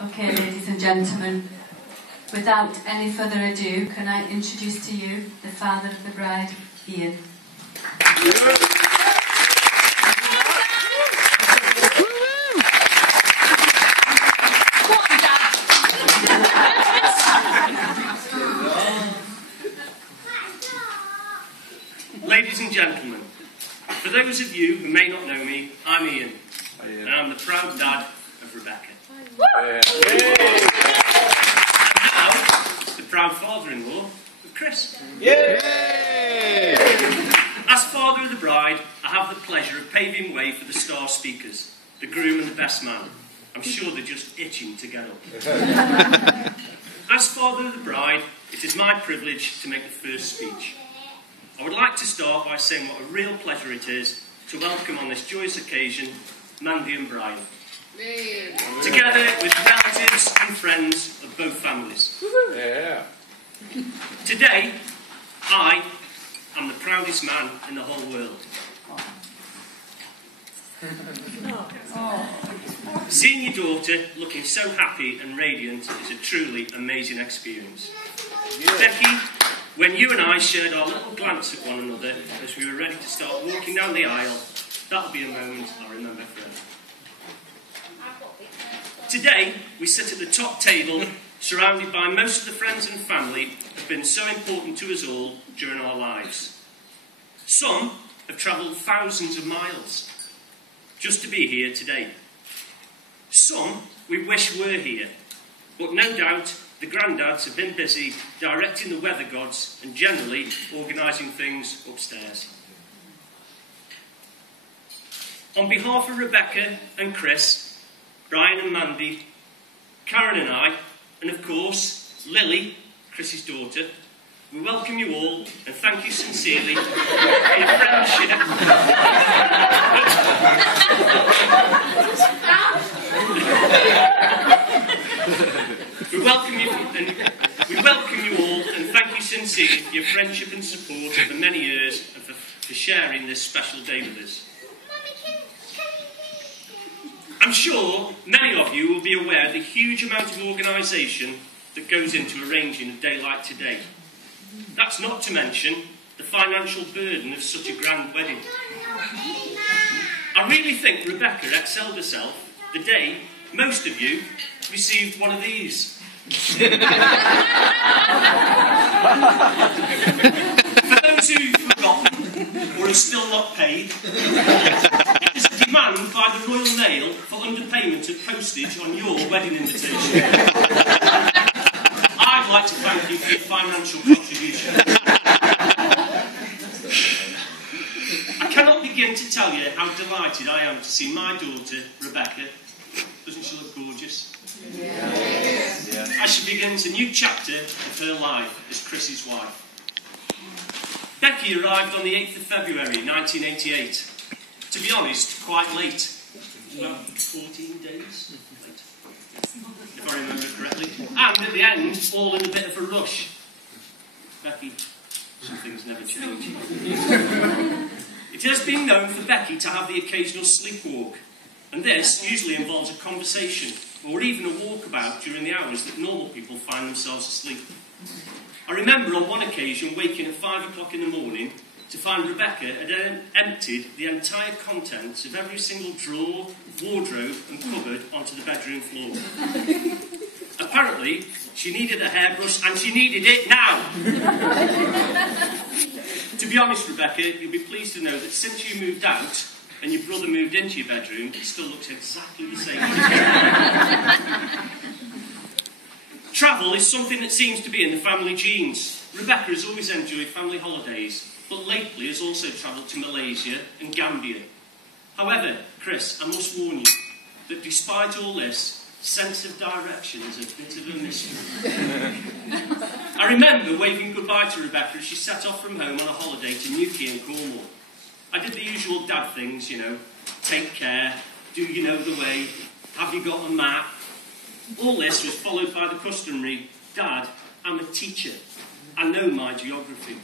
Okay, ladies and gentlemen, without any further ado, can I introduce to you the father of the bride, Ian. Ladies and gentlemen, for those of you who may not know me, I'm Ian, and I'm the proud dad of Rebecca. And now, the proud father-in-law of Chris. Yay! As father of the bride, I have the pleasure of paving way for the star speakers, the groom and the best man. I'm sure they're just itching to get up. As father of the bride, it is my privilege to make the first speech. I would like to start by saying what a real pleasure it is to welcome on this joyous occasion Mandy and Brian, together with relatives and friends of both families. Yeah. Today, I am the proudest man in the whole world. Seeing your daughter looking so happy and radiant is a truly amazing experience. Becky, when you and I shared our little glance at one another as we were ready to start walking down the aisle, that'll be a moment I'll remember forever. Today, we sit at the top table, surrounded by most of the friends and family who have been so important to us all during our lives. Some have travelled thousands of miles just to be here today. Some we wish were here, but no doubt the granddads have been busy directing the weather gods and generally organising things upstairs. On behalf of Rebecca and Chris, Brian and Mandy, Karen and I, and of course Lily, Chris's daughter, we welcome you all and thank you sincerely for your friendship. We welcome you all and thank you sincerely for your friendship and support over many years and for sharing this special day with us. I'm sure many of you will be aware of the huge amount of organisation that goes into arranging a day like today. That's not to mention the financial burden of such a grand wedding. I really think Rebecca excelled herself the day most of you received one of these. For those who've forgotten or are still not paid, it is a demand by the Royal Mail for underpayment of postage on your wedding invitation. I'd like to thank you for your financial contribution. I cannot begin to tell you how delighted I am to see my daughter, Rebecca. Doesn't she look gorgeous? Yes. Yeah. As she begins a new chapter of her life as Chris's wife. Becky arrived on the 8th of February 1988. To be honest, quite late. About 14 days late, if I remember correctly. And at the end, all in a bit of a rush. Becky, some things never change. It has been known for Becky to have the occasional sleepwalk, and this usually involves a conversation or even a walkabout during the hours that normal people find themselves asleep. I remember on one occasion waking at 5 o'clock in the morning to find Rebecca had emptied the entire contents of every single drawer, wardrobe and cupboard onto the bedroom floor. Apparently, she needed a hairbrush and she needed it now. To be honest, Rebecca, you'll be pleased to know that since you moved out and your brother moved into your bedroom, it still looks exactly the same. Travel is something that seems to be in the family genes. Rebecca has always enjoyed family holidays, but lately has also travelled to Malaysia and Gambia. However, Chris, I must warn you that despite all this, sense of direction is a bit of a mystery. I remember waving goodbye to Rebecca as she set off from home on a holiday to Newquay in Cornwall. I did the usual dad things, you know, take care, do you know the way, have you got a map? All this was followed by the customary, Dad, I'm a teacher, I know my geography.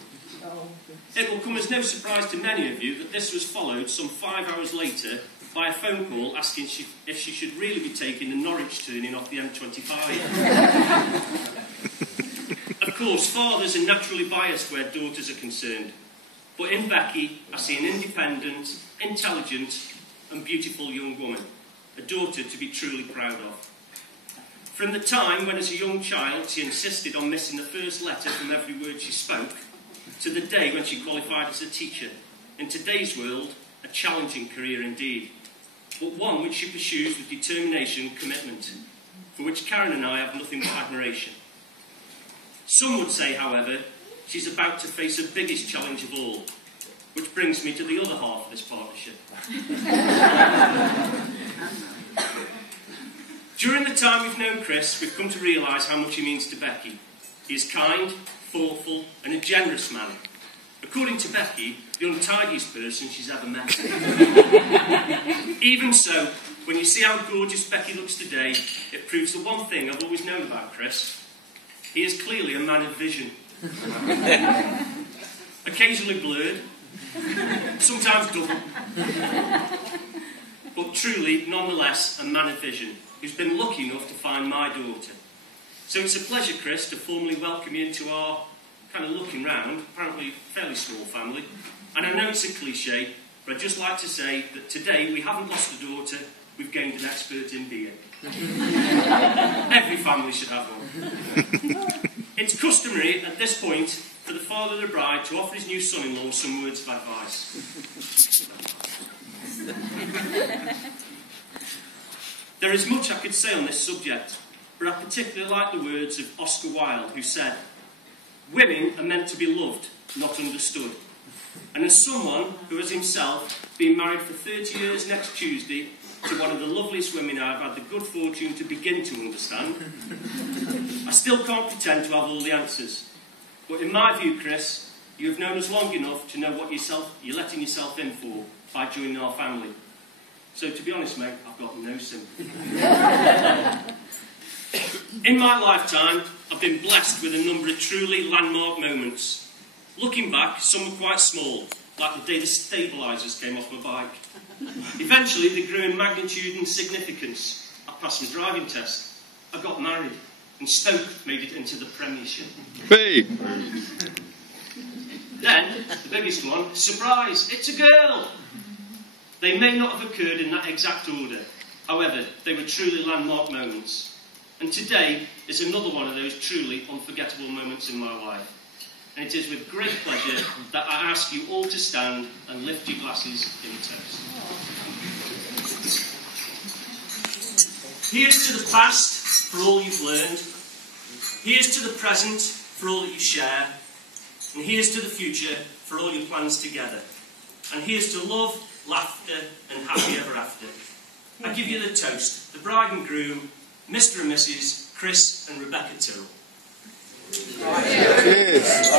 It will come as no surprise to many of you that this was followed some 5 hours later by a phone call asking if she should really be taking the Norwich turning off the M25. Of course, fathers are naturally biased where daughters are concerned, but in Becky I see an independent, intelligent and beautiful young woman, a daughter to be truly proud of. From the time when as a young child she insisted on missing the first letter from every word she spoke, to the day when she qualified as a teacher, in today's world a challenging career indeed, but one which she pursues with determination and commitment, for which Karen and I have nothing but admiration. Some would say, however, she's about to face her biggest challenge of all, which brings me to the other half of this partnership. During the time we've known Chris, we've come to realise how much he means to Becky. He is kind, thoughtful and a generous man. According to Becky, the untidiest person she's ever met. Even so, when you see how gorgeous Becky looks today, it proves the one thing I've always known about Chris. He is clearly a man of vision. Occasionally blurred, sometimes double, but truly, nonetheless, a man of vision, who's been lucky enough to find my daughter. So it's a pleasure, Chris, to formally welcome you into our kind of looking round, apparently fairly small family. And I know it's a cliche, but I'd just like to say that today we haven't lost a daughter, we've gained an expert in beer. Every family should have one. It's customary at this point for the father of the bride to offer his new son-in-law some words of advice. There is much I could say on this subject, but I particularly like the words of Oscar Wilde, who said, "Women are meant to be loved, not understood." And as someone who has himself been married for 30 years next Tuesday to one of the loveliest women I've had the good fortune to begin to understand, I still can't pretend to have all the answers. But in my view, Chris, you have known us long enough to know what you're letting yourself in for by joining our family. So to be honest, mate, I've got no sympathy. In my lifetime, I've been blessed with a number of truly landmark moments. Looking back, some were quite small, like the day the stabilisers came off my bike. Eventually, they grew in magnitude and significance. I passed my driving test. I got married, and Stoke made it into the Premiership. Hey! Then, the biggest one, surprise, it's a girl! They may not have occurred in that exact order. However, they were truly landmark moments. And today is another one of those truly unforgettable moments in my life. And it is with great pleasure that I ask you all to stand and lift your glasses in toast. Here's to the past for all you've learned. Here's to the present for all that you share. And here's to the future for all your plans together. And here's to love, laughter and happy ever after. I give you the toast, the bride and groom, Mr. and Mrs. Chris and Rebecca Tyrrell. Cheers.